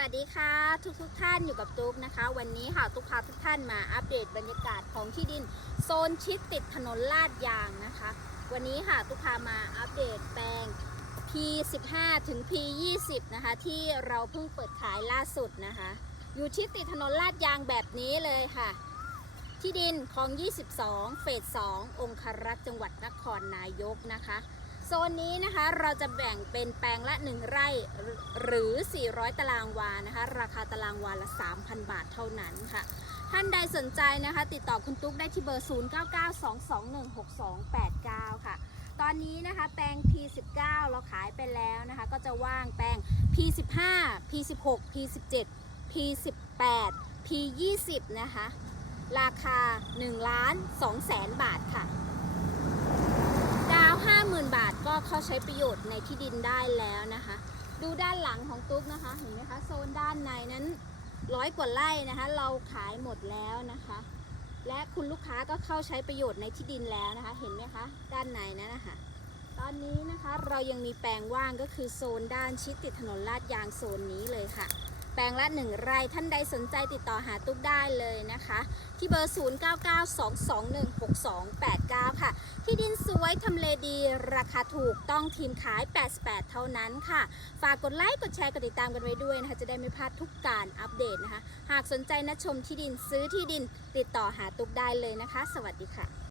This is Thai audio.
วัสดีค่ะทุกทุกท่านอยู่กับตุ๊กนะคะ วันนี้ค่ะตุ๊กพาทุกท่านมาอัปเดตบรรยากาศของที่ดินโซนชิดติดถนนลาดยางนะคะ วันนี้ค่ะตุ๊กพามาอัปเดตแปลง P15 ถึง P20 นะคะ ที่เราเพิ่งเปิดขายล่าสุดนะคะ อยู่ชิดติดถนนลาดยางแบบนี้เลยค่ะ ที่ดินของ 22 เฟส 2 องคารักษ์จังหวัดนครนายกนะคะ โซนนี้นะคะเราจะแบ่งเป็นแปลงละ 1 ไร่หรือ 400 ตารางวานะคะ ราคาตารางวาละ 3,000 บาทเท่านั้นค่ะ ท่านใดสนใจนะคะ ติดต่อคุณตุ๊กได้ที่เบอร์ 0992216289 ค่ะ ตอนนี้นะคะแปลง P19 เราขายไปแล้วนะคะ ก็จะว่างแปลง P15 P16 P17 P18 P20 นะคะ ราคา1ล้าน2แสนบาทค่ะ ดาว 50,000 บาทก็ เข้าใช้ประโยชน์ในที่ดินได้แล้วนะคะ ดูด้านหลังของตุ๊กนะคะ เห็นไหมคะโซนด้านในนั้นร้อยกว่าไร่นะคะ เราขายหมดแล้วนะคะ และคุณลูกค้าก็เข้าใช้ประโยชน์ในที่ดินแล้วนะคะ เห็นไหมคะ ด้านในนั้นนะคะตอนนี้นะคะเรายังมีแปลงว่างก็คือโซนด้านชิดติดถนนลาดยางโซนนี้เลยค่ะ แปลงละหนึ่งไร่ท่านใดสนใจติดต่อหาตุ๊กได้เลยนะคะ ที่เบอร์ 0992216289 ค่ะ ที่ดินสวยทำเลดี ราคาถูกต้องทีมขาย 88 เท่านั้นค่ะ ฝากกดไลค์ กดแชร์ กดติดตามกันไว้ด้วยนะคะ จะได้ไม่พลาดทุกการอัปเดตนะคะ หากสนใจนะชมที่ดินซื้อที่ดินติดต่อหาตุ๊กได้เลยนะคะ สวัสดีค่ะ